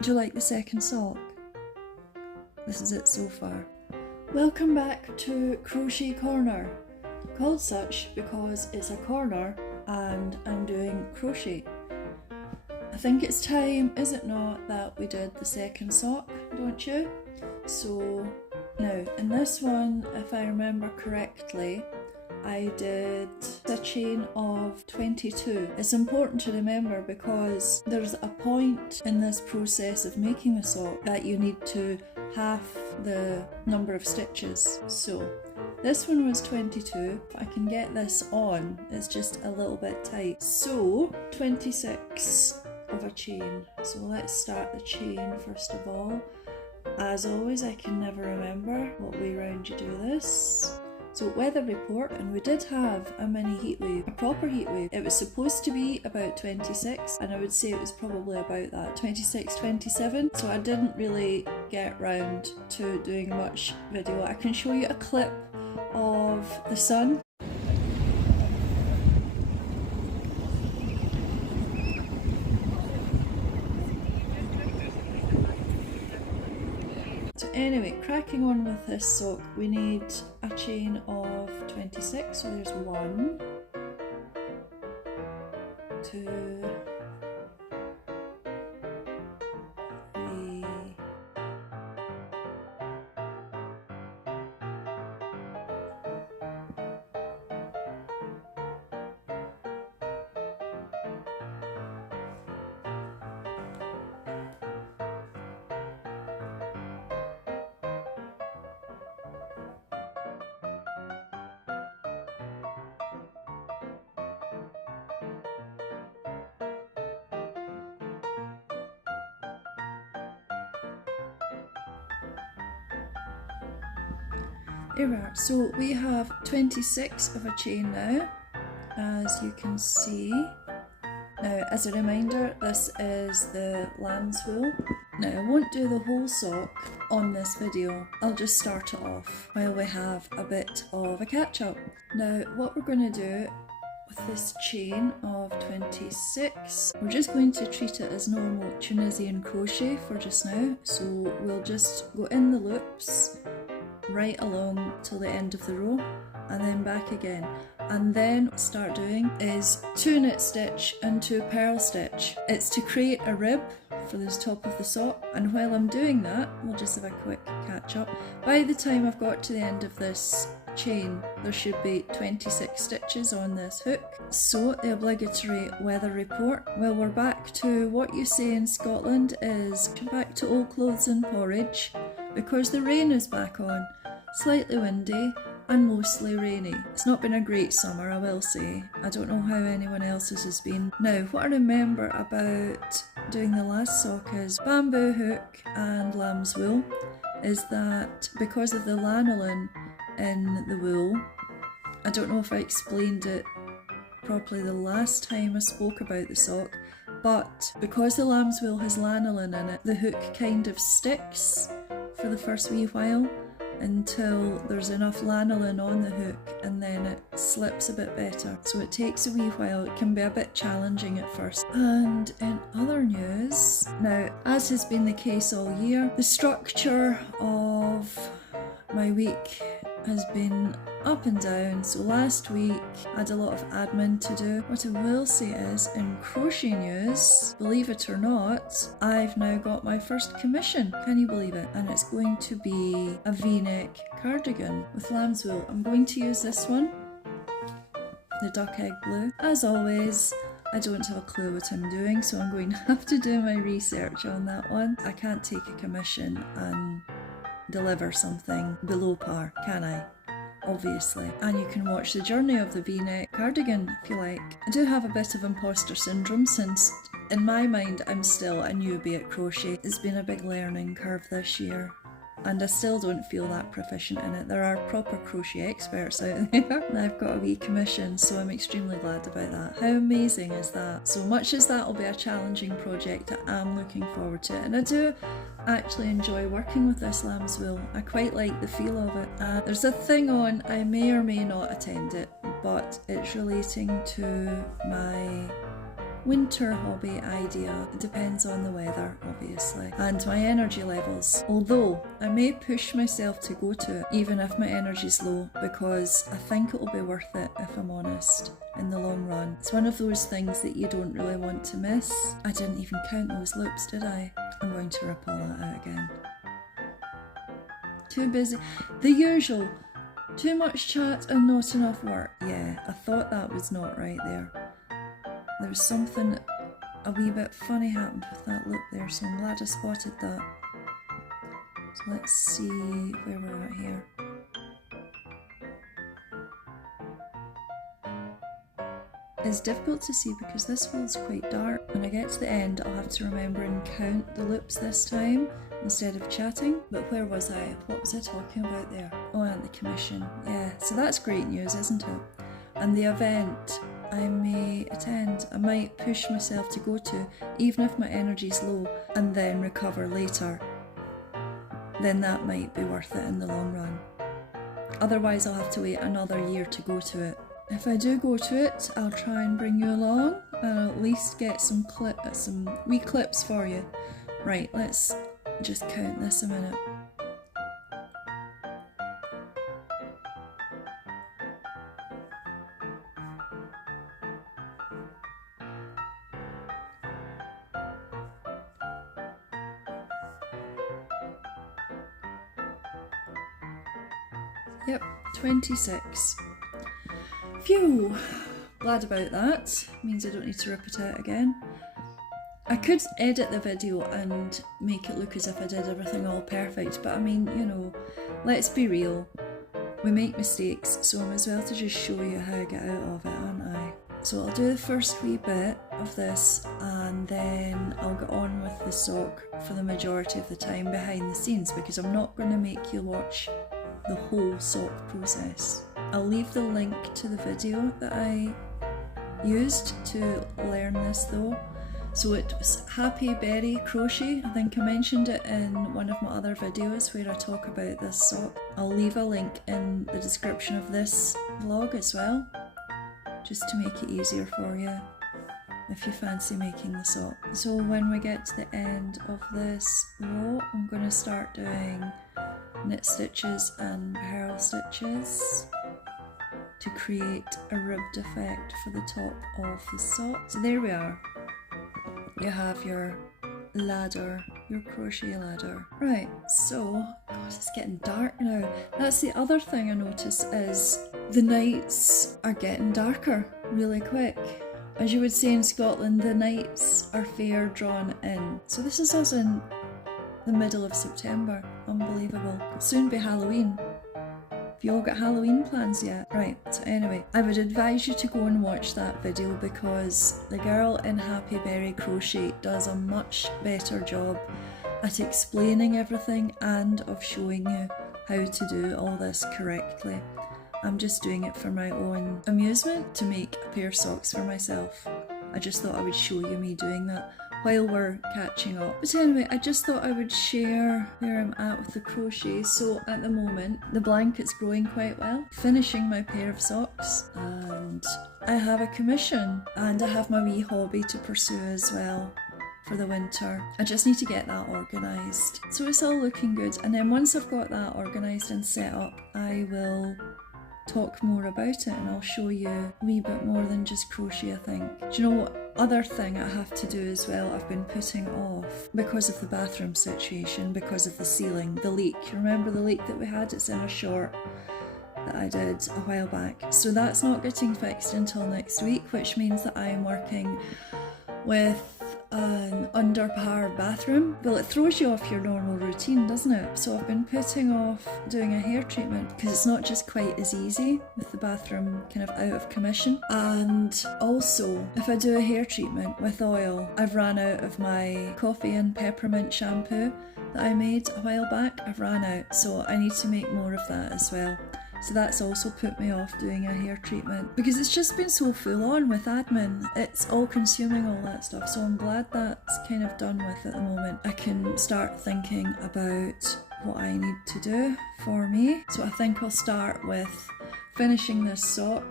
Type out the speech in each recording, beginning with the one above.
Do you like the second sock? This is it so far. Welcome back to Crochet Corner, called such because it's a corner and I'm doing crochet. I think it's time, is it not, that we did the second sock, don't you? So now in this one, if I remember correctly, I did a chain of 22. It's important to remember because there's a point in this process of making the sock that you need to half the number of stitches. So this one was 22. If I can get this on, it's just a little bit tight. So 26 of a chain. So let's start the chain first of all. As always, I can never remember what way round you do this. So weather report, and we did have a mini heat wave, a proper heat wave. It was supposed to be about 26, and I would say it was probably about that, 26, 27. So I didn't really get round to doing much video. I can show you a clip of the sun. Anyway, cracking on with this sock, we need a chain of 26, so there's 1, 2, 3, There we are. So we have 26 of a chain now, as you can see. Now, as a reminder, this is the LambsWool. Now, I won't do the whole sock on this video. I'll just start it off while we have a bit of a catch-up. Now, what we're going to do with this chain of 26, we're just going to treat it as normal Tunisian crochet for just now. So we'll just go in the loops right along till the end of the row and then back again, and then what start doing is 2 knit stitch and 2 purl stitch. It's to create a rib for the top of the sock, and while I'm doing that, we'll just have a quick catch up. By the time I've got to the end of this chain, there should be 26 stitches on this hook. So the obligatory weather report. Well, we're back to what you say in Scotland is back to old clothes and porridge, because the rain is back on. Slightly windy and mostly rainy. It's not been a great summer, I will say. I don't know how anyone else's has been. Now, what I remember about doing the last sock is bamboo hook and LambsWool is that because of the lanolin in the wool, I don't know if I explained it properly the last time I spoke about the sock, but because the LambsWool has lanolin in it, the hook kind of sticks for the first wee while until there's enough lanolin on the hook, and then it slips a bit better. So it takes a wee while. It can be a bit challenging at first. And in other news, now, as has been the case all year, the structure of my week has been up and down. So last week I had a lot of admin to do. What I will say is, in crochet news, believe it or not, I've now got my first commission. Can you believe it? And it's going to be a v-neck cardigan with LambsWool. I'm going to use this one, the duck egg blue. As always, I don't have a clue what I'm doing, so I'm going to have to do my research on that one. I can't take a commission and deliver something below par, can I? Obviously. And you can watch the journey of the v-neck cardigan if you like. I do have a bit of imposter syndrome since in my mind I'm still a newbie at crochet. It's been a big learning curve this year, and I still don't feel that proficient in it. There are proper crochet experts out there, and I've got a wee commission, so I'm extremely glad about that. How amazing is that? So much as that will be a challenging project, I am looking forward to it, and I do actually enjoy working with this LambsWool. I quite like the feel of it. There's a thing on, I may or may not attend it, but it's relating to my winter hobby idea. It depends on the weather, obviously, and my energy levels. Although I may push myself to go to it even if my energy's low, because I think it'll be worth it, if I'm honest, in the long run. It's one of those things that you don't really want to miss. I didn't even count those loops, did I? I'm going to rip all that out again. Too busy. The usual. Too much chat and not enough work. Yeah, I thought that was not right there. There was something a wee bit funny happened with that loop there, so I'm glad I spotted that. So let's see where we're at here. It's difficult to see because this wool's quite dark. When I get to the end, I'll have to remember and count the loops this time instead of chatting. But where was I? What was I talking about there? Oh, and the commission. Yeah, so that's great news, isn't it? And the event I may attend, I might push myself to go to, even if my energy's low, and then recover later. Then that might be worth it in the long run. Otherwise, I'll have to wait another year to go to it. If I do go to it, I'll try and bring you along and I'll at least get some wee clips for you. Right, let's just count this a minute. Yep, 26. Phew, glad about that. Means I don't need to rip it out again. I could edit the video and make it look as if I did everything all perfect, but I mean, you know, let's be real. We make mistakes, so I might as well to just show you how I get out of it, aren't I? So I'll do the first wee bit of this and then I'll get on with the sock for the majority of the time behind the scenes, because I'm not going to make you watch the whole sock process. I'll leave the link to the video that I used to learn this though. So it was HappyBerry Crochet. I think I mentioned it in one of my other videos where I talk about this sock. I'll leave a link in the description of this vlog as well, just to make it easier for you if you fancy making the sock. So when we get to the end of this row, I'm going to start doing knit stitches and purl stitches to create a ribbed effect for the top of the sock. So there we are. You have your ladder, your crochet ladder. Right, so, God, it's getting dark now. That's the other thing I notice is the nights are getting darker really quick. As you would say in Scotland, the nights are fair drawn in. So this is us in the middle of September. Unbelievable. It'll soon be Halloween. Have you all got Halloween plans yet? Right, so anyway, I would advise you to go and watch that video because the girl in HappyBerry Crochet does a much better job at explaining everything and of showing you how to do all this correctly. I'm just doing it for my own amusement to make a pair of socks for myself. I just thought I would show you me doing that while we're catching up. But anyway, I just thought I would share where I'm at with the crochet. So at the moment, the blanket's growing quite well. Finishing my pair of socks, and I have a commission, and I have my wee hobby to pursue as well for the winter. I just need to get that organised. So it's all looking good, and then once I've got that organised and set up, I will talk more about it and I'll show you a wee bit more than just crochet, I think. Do you know what other thing I have to do as well? I've been putting off because of the bathroom situation, because of the ceiling, the leak. You remember the leak that we had? It's in a short that I did a while back. So that's not getting fixed until next week, which means that I'm working with an under par bathroom. Well, it throws you off your normal routine, doesn't it? So I've been putting off doing a hair treatment because it's not just quite as easy with the bathroom kind of out of commission. And also, if I do a hair treatment with oil, I've ran out of my coffee and peppermint shampoo that I made a while back. I've ran out, so I need to make more of that as well. So that's also put me off doing a hair treatment because it's just been so full on with admin. It's all consuming all that stuff. So I'm glad that's kind of done with at the moment. I can start thinking about what I need to do for me. So I think I'll start with finishing this sock,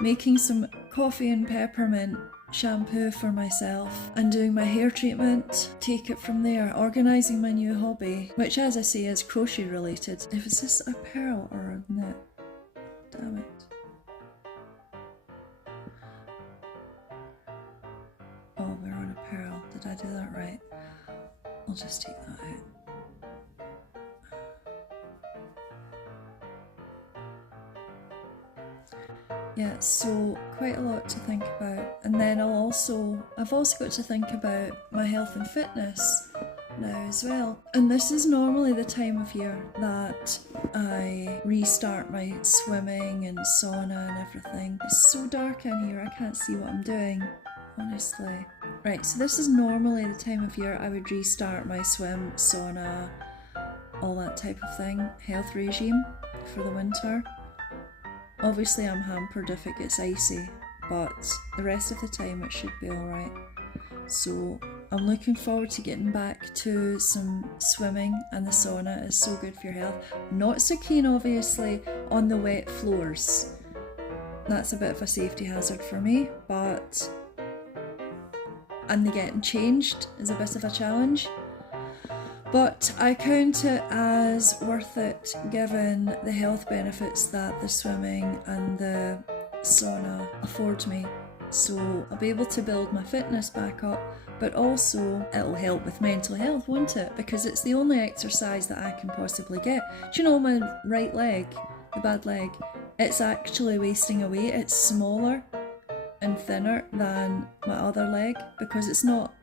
making some coffee and peppermint shampoo for myself and doing my hair treatment, take it from there, organising my new hobby, which as I say is crochet related. Is this a pearl or a knit? Damn it. Oh, we're on a pearl. Did I do that right? I'll just take that out. Yeah, so quite a lot to think about. And then I've also got to think about my health and fitness now as well. And this is normally the time of year that I restart my swimming and sauna and everything. It's so dark in here, I can't see what I'm doing, honestly. Right, so this is normally the time of year I would restart my swim, sauna, all that type of thing, health regime for the winter. Obviously I'm hampered if it gets icy, but the rest of the time it should be alright. So I'm looking forward to getting back to some swimming, and the sauna is so good for your health. Not so keen obviously on the wet floors. That's a bit of a safety hazard for me, but and the getting changed is a bit of a challenge. But I count it as worth it given the health benefits that the swimming and the sauna afford me. So I'll be able to build my fitness back up, but also it'll help with mental health, won't it? Because it's the only exercise that I can possibly get. Do you know my right leg, the bad leg, it's actually wasting away. It's smaller and thinner than my other leg because it's not,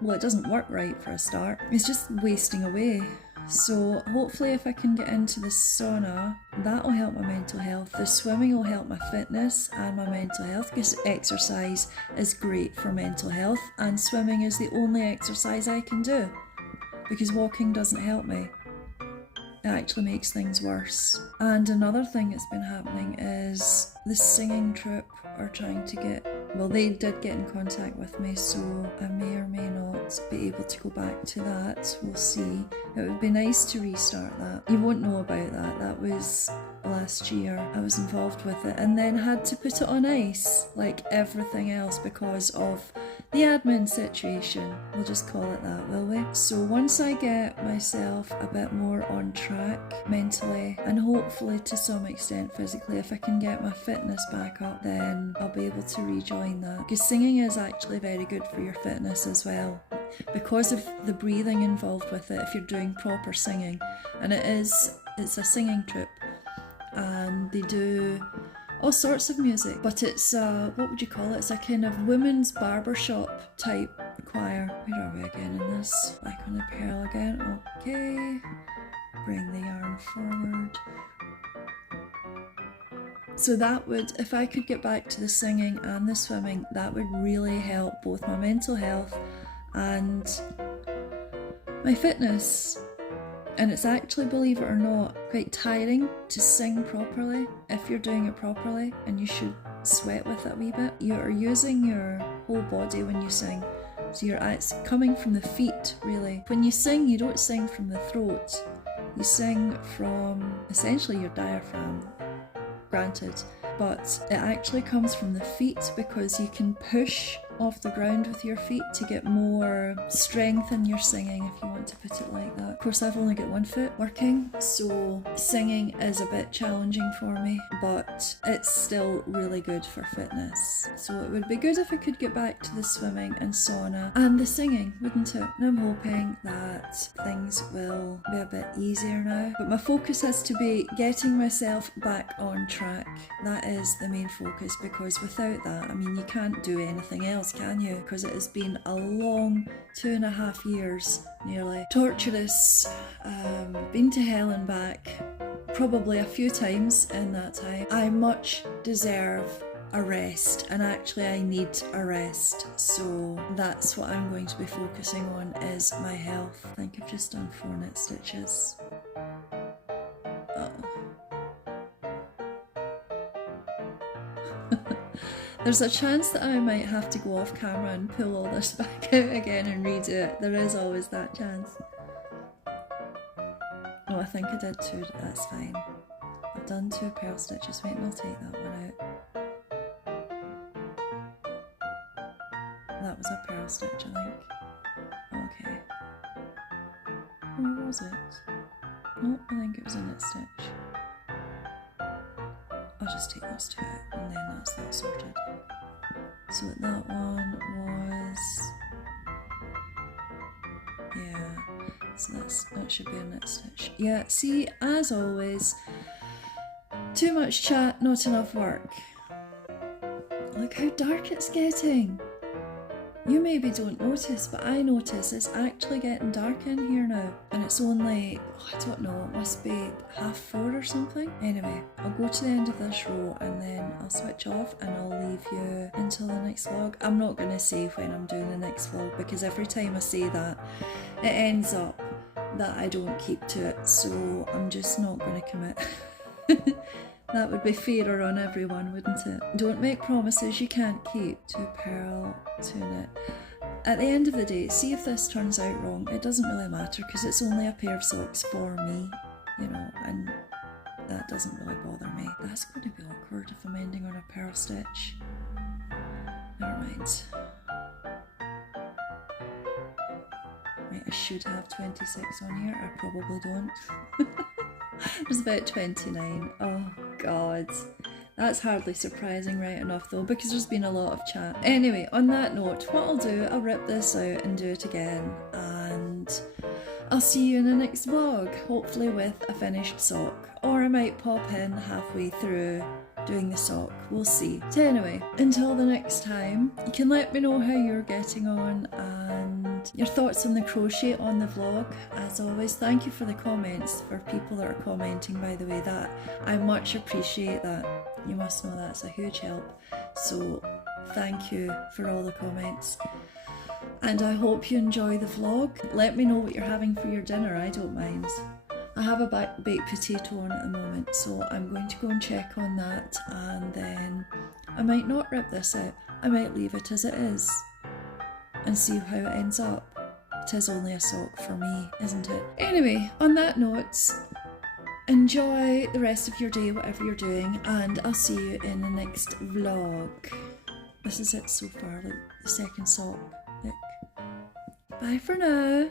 well, it doesn't work right for a start. It's just wasting away. So hopefully if I can get into the sauna, that'll help my mental health. The swimming will help my fitness and my mental health, because exercise is great for mental health, and swimming is the only exercise I can do because walking doesn't help me. It actually makes things worse. And another thing that's been happening is the singing troupe are trying to get, well, they did get in contact with me, so I may or may not be able to go back to that. We'll see. It would be nice to restart that. You won't know about that. That was last year. I was involved with it and then had to put it on ice like everything else because of the admin situation. We'll just call it that, will we? So once I get myself a bit more on track mentally and hopefully to some extent physically, if I can get my fitness back up, then I'll be able to rejoin that. Because singing is actually very good for your fitness as well, because of the breathing involved with it if you're doing proper singing. And it's a singing troupe and they do all sorts of music, but it's what would you call it? It's a kind of women's barbershop type choir. Where are we again in this? Back on the pearl again. Okay, bring the yarn forward. So that would, if I could get back to the singing and the swimming, that would really help both my mental health and my fitness. And it's actually, believe it or not, quite tiring to sing properly if you're doing it properly, and you should sweat with it a wee bit. You're using your whole body when you sing. So it's coming from the feet, really. When you sing, you don't sing from the throat. You sing from essentially your diaphragm, granted, but it actually comes from the feet because you can push off the ground with your feet to get more strength in your singing, if you want to put it like that. Of course, I've only got one foot working, so singing is a bit challenging for me, but it's still really good for fitness. So it would be good if I could get back to the swimming and sauna and the singing, wouldn't it? And I'm hoping that things will be a bit easier now. But my focus has to be getting myself back on track. That is the main focus, because without that, I mean, you can't do anything else, can you? Because it has been a long 2.5 years, nearly. Torturous, been to hell and back, probably a few times in that time. I much deserve a rest, and actually I need a rest, so that's what I'm going to be focusing on, is my health. I think I've just done 4 knit stitches. There's a chance that I might have to go off camera and pull all this back out again and redo it. There is always that chance. Oh, I think I did 2, that's fine. I've done 2 purl stitches, wait, and I'll take that one out. was a purl stitch, I think. Okay. Where was it? No, I think it was a knit stitch. I'll just take those two out and then that's that sorted. So that one was, yeah, so that should be a knit stitch. Yeah, see, as always, too much chat, not enough work. Look how dark it's getting. You maybe don't notice, but I notice it's actually getting dark in here now. And it's only, I don't know, it must be 4:30 or something. Anyway, I'll go to the end of this row and then I'll switch off and I'll leave you until the next vlog. I'm not going to say when I'm doing the next vlog because every time I say that, it ends up that I don't keep to it. So I'm just not going to commit. That would be fairer on everyone, wouldn't it? Don't make promises you can't keep. To purl, to knit. At the end of the day, see if this turns out wrong. It doesn't really matter because it's only a pair of socks for me, you know, and that doesn't really bother me. That's going to be awkward if I'm ending on a purl stitch. Never mind. Right, I should have 26 on here. I probably don't. There's about 29. Oh god. That's hardly surprising right enough though, because there's been a lot of chat. Anyway, on that note, what I'll do, I'll rip this out and do it again, and I'll see you in the next vlog, hopefully with a finished sock. Or I might pop in halfway through doing the sock, we'll see. So anyway, until the next time, you can let me know how you're getting on and your thoughts on the crochet on the vlog. As always, thank you for the comments, for people that are commenting, by the way, that I much appreciate that. You must know that's a huge help, so thank you for all the comments. And I hope you enjoy the vlog. Let me know what you're having for your dinner, I don't mind. I have a baked potato on at the moment, so I'm going to go and check on that, and then I might not rip this out. I might leave it as it is and see how it ends up. It is only a sock for me, isn't it? Anyway, on that note, enjoy the rest of your day, whatever you're doing, and I'll see you in the next vlog. This is it so far, like the second sock. Look. Bye for now.